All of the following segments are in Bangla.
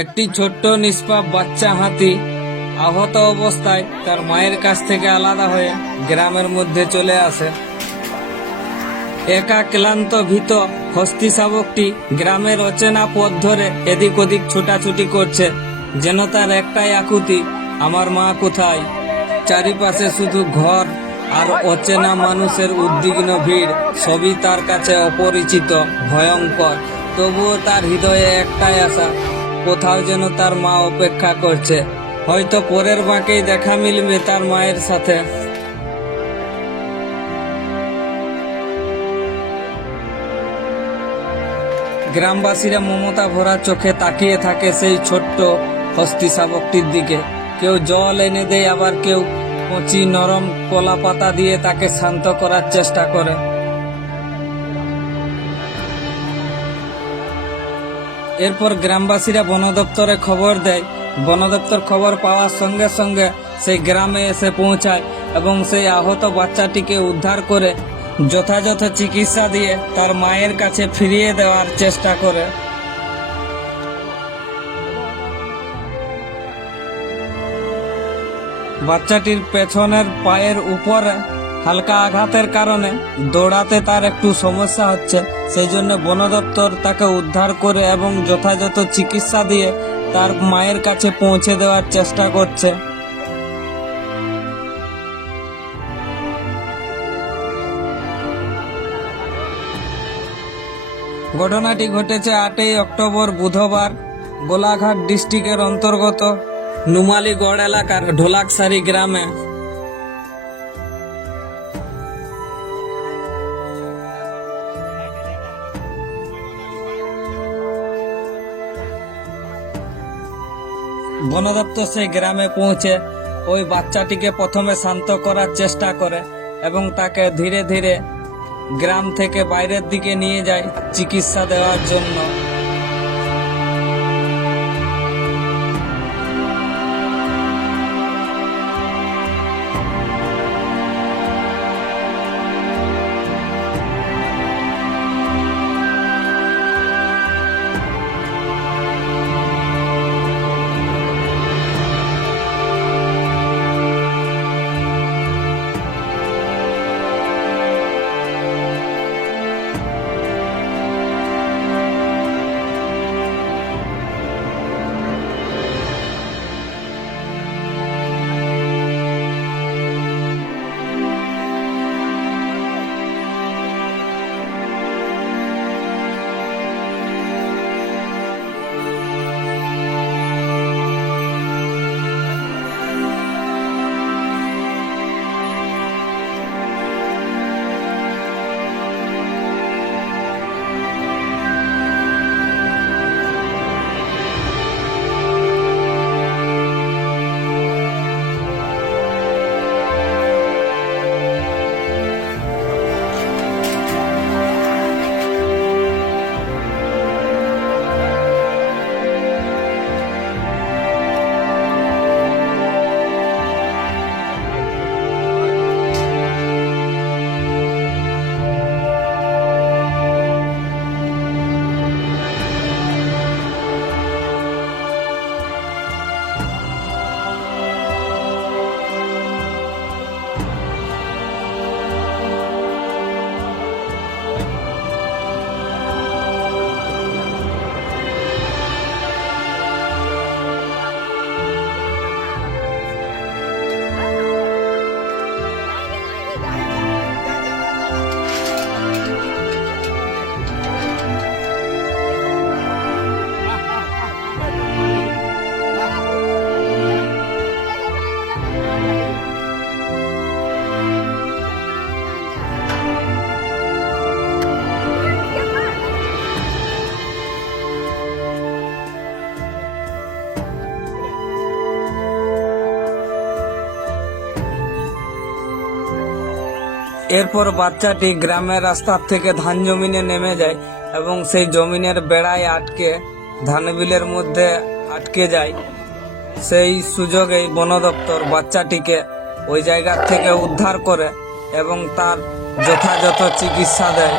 একটি ছোট্ট নিষ্পাপ বাচ্চা হাতি আহত অবস্থায় তার মায়ের কাছ থেকে আলাদা হয়ে গ্রামের মধ্যে চলে আসে। একা ক্লান্ত, ভীত হস্তি শাবকটি গ্রামের অচেনা পথ ধরে এদিক ওদিক ছোটাছুটি করছে, যেন তার একটাই আকুতি, আমার মা কোথায়? চারিপাশে শুধু ঘর আর অচেনা মানুষের উদ্বিগ্ন ভিড়, সবই তার কাছে অপরিচিত, ভয়ঙ্কর। তবুও তার হৃদয়ে একটাই আশা কোথাও যেন তার মা অপেক্ষা করছে। হয়তো পরের বাঁকেই দেখা মিলবে তার মায়ের সাথে। গ্রামবাসীরা মমতা ভরা চোখে তাকিয়ে থাকে সেই ছোট্ট হস্তি শাবকটির দিকে। কেউ জল এনে দেয়, আবার কেউ কচি নরম কলা পাতা দিয়ে তাকে শান্ত করার চেষ্টা করে। এরপর গ্রামবাসীরা বন দপ্তরে খবর দেয়। বন দপ্তর খবর পাওয়ার সঙ্গে সঙ্গে সেই গ্রামে এসে পৌঁছায় এবং সেই আহত বাচ্চাটিকে উদ্ধার করে যথাযথ চিকিৎসা দিয়ে তার মায়ের কাছে ফিরিয়ে দেওয়ার চেষ্টা করে। বাচ্চাটির পেছনের পায়ের উপরে হালকা আঘাতের কারণে দৌড়াতে তার একটু সমস্যা হচ্ছে। সেই জন্য বন দপ্তর তাকে উদ্ধার করে এবং যথাযথ চিকিৎসা দিয়ে তার মায়ের কাছে পৌঁছে দেওয়ার চেষ্টা করছে। ঘটনাটি ঘটেছে আটই অক্টোবর বুধবার গোলাঘাট ডিস্ট্রিক্টের অন্তর্গত নুমালিগড় এলাকার ঢোলাকসারি গ্রামে। বন দপ্তর সেই গ্রামে পৌঁছে ওই বাচ্চাটিকে প্রথমে শান্ত করার চেষ্টা করে এবং তাকে ধীরে ধীরে গ্রাম থেকে বাইরের দিকে নিয়ে যায় চিকিৎসা দেওয়ার জন্য। এরপর বাচ্চাটি গ্রামের রাস্তার থেকে ধান জমিনে নেমে যায় এবং সেই জমিনের বেড়ায় আটকে ধান বিলের মধ্যে আটকে যায়। সেই সুযোগেই বন দপ্তর বাচ্চাটিকে ওই জায়গার থেকে উদ্ধার করে এবং তার যথাযথ চিকিৎসা দেয়।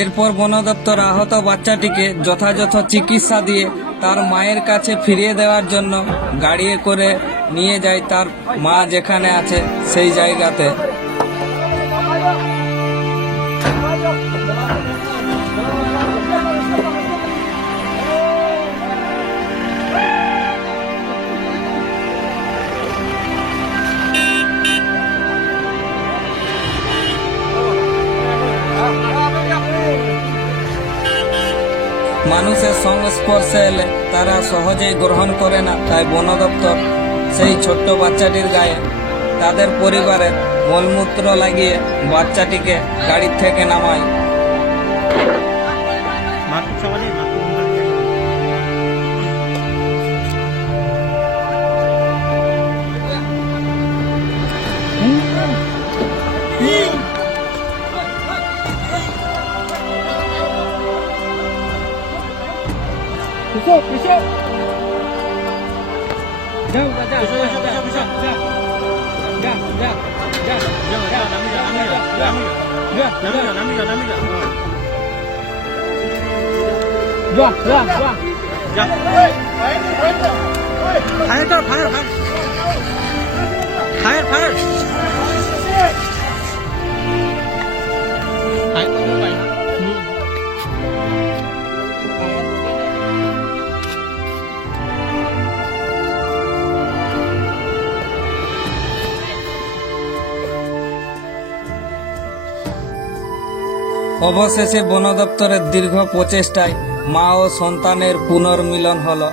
এরপর বন দপ্তর আহত বাচ্চাটিকে যথাযথ চিকিৎসা দিয়ে তার মায়ের কাছে ফিরিয়ে দেওয়ার জন্য গাড়িয়ে করে নিয়ে যায় তার মা যেখানে আছে সেই জায়গাতে। মানুষের সংস্পর্শে এলে তারা সহজেই গ্রহণ করে না। তাই বন দপ্তর সেই ছোট্ট বাচ্চাটির গায়ে তাদের পরিবারে মলমূত্র লাগিয়ে বাচ্চাটিকে গাড়ির থেকে নামায়। 不笑不笑。你看，我这样，不笑不笑不笑不笑。你看，你看，你看，你看，咱们远，咱们远，咱们远，你看，咱们远，咱们远，咱们远。你看，你看，你看，盘着这儿，盘着盘着，盘着盘着，盘着。অবশেষে বন দপ্তরের দীর্ঘ প্রচেষ্টায় মা ও সন্তানের পুনর্মিলন হলো।